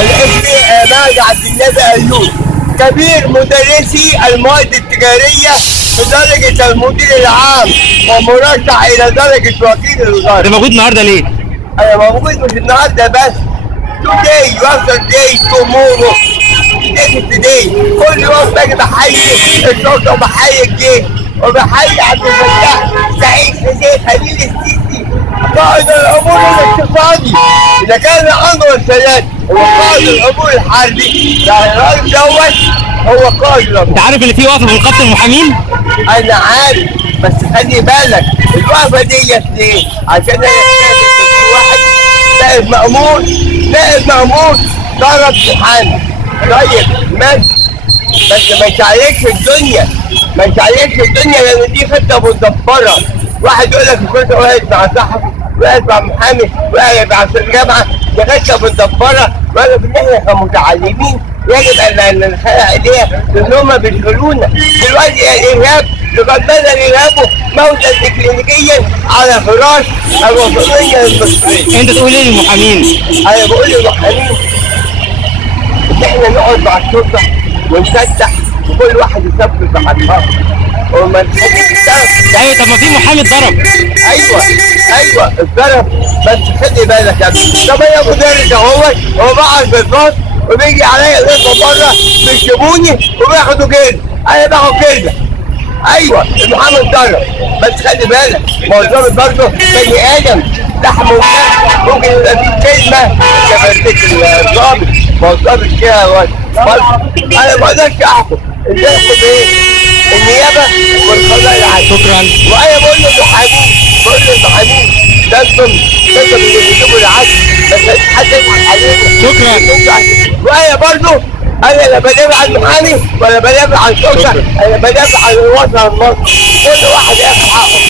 الاسم ماجد عبد النبي ايوب، كبير مدرسي المواد التجاريه بدرجه المدير العام ومرشح الى درجه وكيل الوزاره. انت موجود النهارده ليه؟ انا موجود مش النهارده بس. today yesterday tomorrow next day كل يوم باجي بحيي الشرطه وبحيي الجيش وبحيي عبد الفتاح سعيد حسين خليل السيسي قائد العبور الاقتصادي. اذا كان انور السادات هو قائد العبور الحربي يعني الراجل دوت هو قائد العبور. انت عارف ان في وقفه في نقابه المحامين؟ انا عارف بس خلي بالك الوقفه ديت ليه؟ عشان انا في واحد نائب مأمور ضرب محامي. طيب ماشي بس ما يشعلكش الدنيا، ما يشعلكش الدنيا لان دي خطه مدبره. واحد يقول لك الكرسي واقف مع صاحبي، واقف مع محامي، واقف مع استاذ جامعه، دي خطه مدبره. واجب ان احنا كمتعلمين يجب ان نخلع ايديها لان هم بيشغلونا. دلوقتي الارهاب لقد بدا الارهاب موتا اكلينيكيا على فراش الوطنيه المصريه. انت تقول ايه للمحامين؟ انا بقول للمحامين ان احنا نقعد مع الشرطه ونفتح وكل واحد يسبب بحقها وما نخليش الشرف. ايوه طب ما في محامي اتضرب. ايوه اتضرب بس خلي بالك يا ابني. طب انا مدرس اهوت هو بقعد في الباص وبيجي عليا ناس بره بيشتموني وبياخدوا جلد، انا باخد جلده. ايوه المحامي اتضرب بس خلي بالك ما هو الضابط برضه بني ادم لحم ودم، ممكن يبقى فيه كلمه كبرتك الضابط. ما هو الضابط كده هو انا ما اقدرش احكم. اللي يحكم ايه؟ النيابه والقضاء العادي. شكرا. وانا بقول للمحامين ده انتم اللي بتجيبوا العدل بس حد يضحك عليكم. شكرا. وانا برضه انا لا بدافع عن المحامي ولا بدافع عن الشرطه، انا بدافع عن الوطن المصري. كل واحد ياخد حقه.